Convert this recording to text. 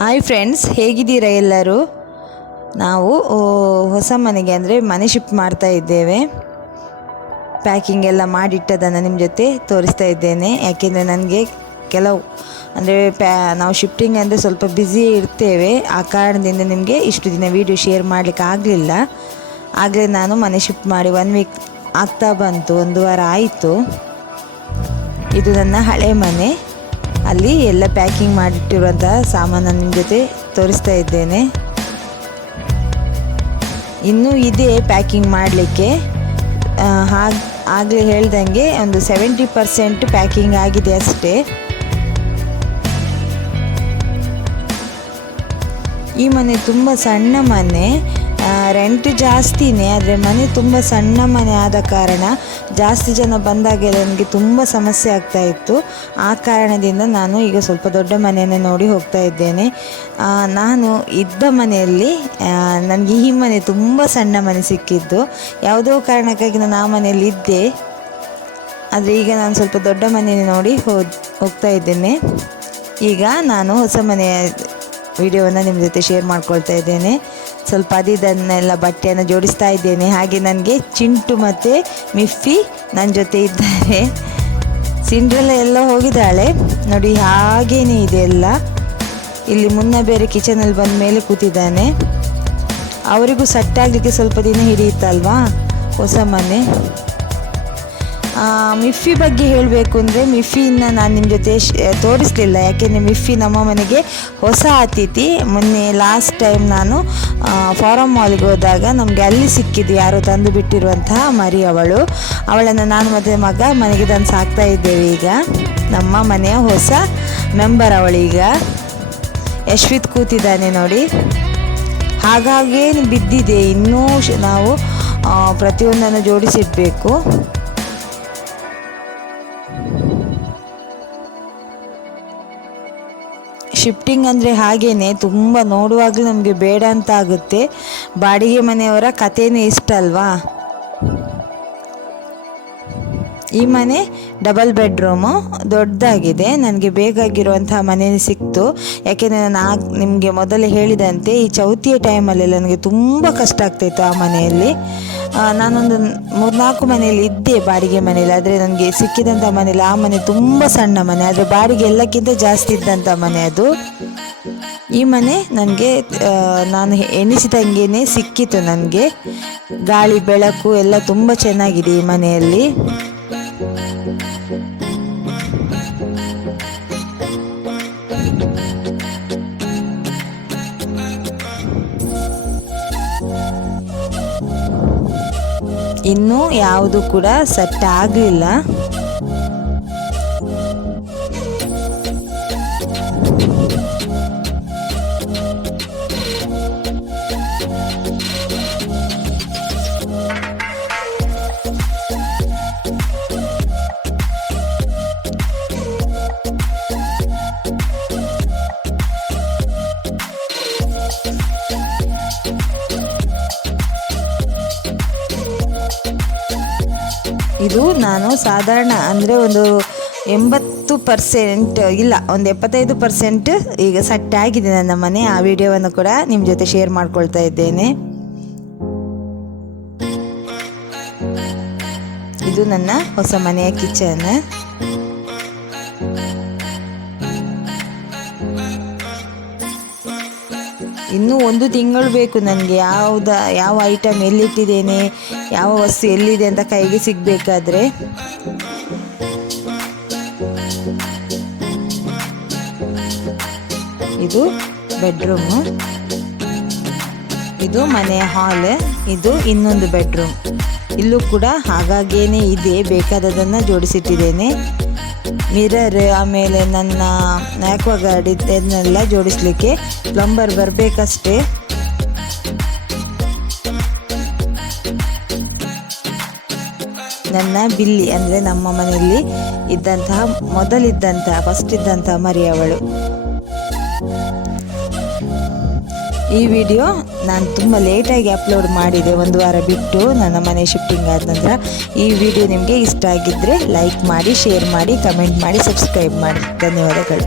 Hi friends, ಹೇಗಿದ್ದೀರಾ ಎಲ್ಲರೂ? ನಾವು ಹೊಸ ಮನೆಗೆ ಅಂದರೆ ಮನೆ ಶಿಫ್ಟ್ ಮಾಡ್ತಾ ಇದ್ದೇವೆ. ಪ್ಯಾಕಿಂಗ್ ಎಲ್ಲ ಮಾಡಿಟ್ಟದನ್ನು ನಿಮ್ಮ ಜೊತೆ ತೋರಿಸ್ತಾ ಇದ್ದೇನೆ. ಯಾಕೆಂದರೆ ನನಗೆ ಕೆಲವು ಅಂದರೆ ನಾವು ಶಿಫ್ಟಿಂಗ್ ಅಂದರೆ ಸ್ವಲ್ಪ ಬ್ಯುಸಿ ಇರ್ತೇವೆ. ಆ ಕಾರಣದಿಂದ ನಿಮಗೆ ಇಷ್ಟು ದಿನ ವೀಡಿಯೋ ಶೇರ್ ಮಾಡಲಿಕ್ಕೆ ಆಗಲಿಲ್ಲ. ಆಗಲೇ ನಾನು ಮನೆ ಶಿಫ್ಟ್ ಮಾಡಿ 1 ವೀಕ್ ಆಗ್ತಾ ಬಂತು, 1 ವಾರ ಆಯಿತು. ಇದು ನನ್ನ ಹಳೆ ಮನೆ. ಅಲ್ಲಿ ಎಲ್ಲ ಪ್ಯಾಕಿಂಗ್ ಮಾಡಿಟ್ಟಿರುವಂತಹ ಸಾಮಾನನ್ನು ನಿಮ್ಮ ಜೊತೆ ತೋರಿಸ್ತಾ ಇದ್ದೇನೆ. ಇನ್ನೂ ಇದೆ ಪ್ಯಾಕಿಂಗ್ ಮಾಡಲಿಕ್ಕೆ. ಆಗಲೇ ಹೇಳ್ದಂಗೆ ಒಂದು 70% ಪ್ಯಾಕಿಂಗ್ ಆಗಿದೆ ಅಷ್ಟೇ. ಈ ಮನೆ ತುಂಬ ಸಣ್ಣ ಮನೆ, ರೆಂಟ್ ಜಾಸ್ತಿನೇ, ಆದರೆ ಮನೆ ತುಂಬ ಸಣ್ಣ ಮನೆ ಆದ ಕಾರಣ ಜಾಸ್ತಿ ಜನ ಬಂದಾಗ ನನಗೆ ತುಂಬ ಸಮಸ್ಯೆ ಆಗ್ತಾ ಇತ್ತು. ಆ ಕಾರಣದಿಂದ ನಾನು ಈಗ ಸ್ವಲ್ಪ ದೊಡ್ಡ ಮನೆಯನ್ನು ನೋಡಿ ಹೋಗ್ತಾ ಇದ್ದೇನೆ. ನಾನು ಇದ್ದ ಮನೆಯಲ್ಲಿ ನನಗೆ ಈ ಮನೆ ತುಂಬ ಸಣ್ಣ ಮನೆ ಸಿಕ್ಕಿದ್ದು. ಯಾವುದೋ ಕಾರಣಕ್ಕಾಗಿ ನಾನು ಆ ಮನೆಯಲ್ಲಿ ಇದ್ದೆ. ಆದರೆ ಈಗ ನಾನು ಸ್ವಲ್ಪ ದೊಡ್ಡ ಮನೆಯನ್ನು ನೋಡಿ ಹೋಗ್ತಾ ಇದ್ದೇನೆ. ಈಗ ನಾನು ಹೊಸ ಮನೆಯ ವಿಡಿಯೋವನ್ನು ನಿಮ್ಮ ಜೊತೆ ಶೇರ್ ಮಾಡ್ಕೊಳ್ತಾ ಇದ್ದೇನೆ. ಸ್ವಲ್ಪ ಅದನ್ನೆಲ್ಲ ಬಟ್ಟೆಯನ್ನು ಜೋಡಿಸ್ತಾ ಇದ್ದೇನೆ. ಹಾಗೆ ನನಗೆ ಚಿಂಟು ಮತ್ತು ಮಿಫ್ಫಿ ನನ್ನ ಜೊತೆ ಇದ್ದಾರೆ. ಸಿಂಡ್ರೆಲ್ಲ ಎಲ್ಲ ಹೋಗಿದ್ದಾಳೆ ನೋಡಿ, ಹಾಗೇನೇ ಇದೆ ಎಲ್ಲ. ಇಲ್ಲಿ ಮುನ್ನ ಬೇರೆ ಕಿಚನಲ್ಲಿ ಬಂದ ಮೇಲೆ ಕೂತಿದ್ದಾನೆ. ಅವರಿಗೂ ಸೆಟ್ ಆಗಲಿಕ್ಕೆ ಸ್ವಲ್ಪ ದಿನ ಹಿಡಿಯುತ್ತಲ್ವಾ ಹೊಸ ಮನೆ. ಮಿಫ್ಫಿ ಬಗ್ಗೆ ಹೇಳಬೇಕು ಅಂದರೆ, ಮಿಫ್ಫಿನ ನಾನು ನಿಮ್ಮ ಜೊತೆ ತೋರಿಸಲಿಲ್ಲ. ಯಾಕೆಂದರೆ ಮಿಫ್ಫಿ ನಮ್ಮ ಮನೆಗೆ ಹೊಸ ಅತಿಥಿ. ಮೊನ್ನೆ ಲಾಸ್ಟ್ ಟೈಮ್ ನಾನು ಫಾರಮ್ ಮಾಲ್ಗೆ ಹೋದಾಗ ನಮಗೆ ಅಲ್ಲಿ ಸಿಕ್ಕಿದ್ದು ಯಾರೋ ತಂದು ಬಿಟ್ಟಿರುವಂತಹ ಮರಿ. ಅವಳನ್ನು ನಾನು ಮತ್ತು ಮಗ ಮನೆಗೆ ತಂದು ಸಾಕ್ತಾ ಇದ್ದೇವೆ. ಈಗ ನಮ್ಮ ಮನೆಯ ಹೊಸ ಮೆಂಬರ್ ಅವಳೀಗ. ಯಶ್ವಿತ್ ಕೂತಿದ್ದಾನೆ ನೋಡಿ, ಹಾಗಾಗೇ ಬಿದ್ದಿದೆ. ಇನ್ನೂ ನಾವು ಪ್ರತಿಯೊಂದನ್ನು ಜೋಡಿಸಿಡಬೇಕು. ಶಿಫ್ಟಿಂಗ್ ಅಂದರೆ ಹಾಗೇನೆ, ತುಂಬ ನೋಡುವಾಗಲೂ ನಮಗೆ ಬೇಡ ಅಂತ ಆಗುತ್ತೆ. ಬಾಡಿಗೆ ಮನೆಯವರ ಕಥೆನೇ ಇಷ್ಟ ಅಲ್ವಾ. ಈ ಮನೆ ಡಬಲ್ ಬೆಡ್ರೂಮು, ದೊಡ್ಡದಾಗಿದೆ. ನನಗೆ ಬೇಕಾಗಿರುವಂತಹ ಮನೆ ಸಿಕ್ತು. ಯಾಕೆಂದರೆ ನಾನು ನಿಮಗೆ ಮೊದಲೇ ಹೇಳಿದಂತೆ ಈ ಚೌತಿಯ ಟೈಮಲ್ಲಿ ನನಗೆ ತುಂಬ ಕಷ್ಟ ಆಗ್ತಾಯಿತ್ತು ಆ ಮನೆಯಲ್ಲಿ. ನಾನೊಂದು 3-4 ಮನೆಯಲ್ಲಿ ಇದ್ದೆ ಬಾಡಿಗೆ ಮನೆಯಲ್ಲಿ. ಆದರೆ ನನಗೆ ಸಿಕ್ಕಿದಂಥ ಮನೆಯಲ್ಲಿ ಆ ಮನೆ ತುಂಬ ಸಣ್ಣ ಮನೆ, ಆದರೆ ಬಾಡಿಗೆ ಎಲ್ಲಕ್ಕಿಂತ ಜಾಸ್ತಿ ಇದ್ದಂಥ ಮನೆ ಅದು. ಈ ಮನೆ ನನಗೆ ನಾನು ಎಣಿಸಿದಂಗೆನೇ ಸಿಕ್ಕಿತು. ನನಗೆ ಗಾಳಿ ಬೆಳಕು ಎಲ್ಲ ತುಂಬ ಚೆನ್ನಾಗಿದೆ ಈ ಮನೆಯಲ್ಲಿ. ಇನ್ನೂ ಯಾವುದು ಕೂಡ ಸೆಟ್ ಆಗಲಿಲ್ಲ. ಇದು ನಾನು ಸಾಧಾರಣ ಅಂದರೆ ಒಂದು 80% ಇಲ್ಲ, ಒಂದು 75% ಈಗ ಸೆಟ್ ಆಗಿದೆ ನನ್ನ ಮನೆ. ಆ ವಿಡಿಯೋವನ್ನು ಕೂಡ ನಿಮ್ಮ ಜೊತೆ ಶೇರ್ ಮಾಡ್ಕೊಳ್ತಾ ಇದ್ದೇನೆ. ಇದು ನನ್ನ ಹೊಸ ಮನೆಯ ಕಿಚನ್. ಇನ್ನೂ 1 ತಿಂಗಳು ಬೇಕು ನನಗೆ ಯಾವ ಐಟಮ್ ಎಲ್ಲಿಟ್ಟಿದ್ದೇನೆ, ಯಾವ ವಸ್ತು ಎಲ್ಲಿದೆ ಅಂತ ಕೈಗೆ ಸಿಗಬೇಕಾದ್ರೆ. ಇದು ಬೆಡ್ರೂಮು, ಇದು ಮನೆಯ ಹಾಲ್, ಇದು ಇನ್ನೊಂದು ಬೆಡ್ರೂಮ್. ಇಲ್ಲೂ ಕೂಡ ಹಾಗೇನೇ ಇದೆ, ಬೇಕಾದದನ್ನು ಜೋಡಿಸಿಟ್ಟಿದ್ದೇನೆ. ಮಿರರ್, ಆಮೇಲೆ ನನ್ನ ಆಕ್ವಾಗಾರ್ಡ್ ಇದನ್ನೆಲ್ಲ ಜೋಡಿಸಲಿಕ್ಕೆ ಪ್ಲಂಬರ್ ಬರಬೇಕಷ್ಟೇ. ನನ್ನ ಬಿಲ್ಲಿ ಅಂದರೆ ನಮ್ಮ ಮನೆಯಲ್ಲಿ ಇದ್ದಂತಹ ಫಸ್ಟ್ ಇದ್ದಂತಹ ಮರಿ ಅವಳು. ಈ ವಿಡಿಯೋ ನಾನು ತುಂಬ ಲೇಟಾಗಿ ಅಪ್ಲೋಡ್ ಮಾಡಿದೆ, 1 ವಾರ ಬಿಟ್ಟು ನನ್ನ ಮನೆ ಶಿಫ್ಟಿಂಗ್ ಆದ ನಂತರ. ಈ ವಿಡಿಯೋ ನಿಮಗೆ ಇಷ್ಟ ಆಗಿದ್ದರೆ ಲೈಕ್ ಮಾಡಿ, ಶೇರ್ ಮಾಡಿ, ಕಮೆಂಟ್ ಮಾಡಿ, ಸಬ್ಸ್ಕ್ರೈಬ್ ಮಾಡಿ. ಧನ್ಯವಾದಗಳು.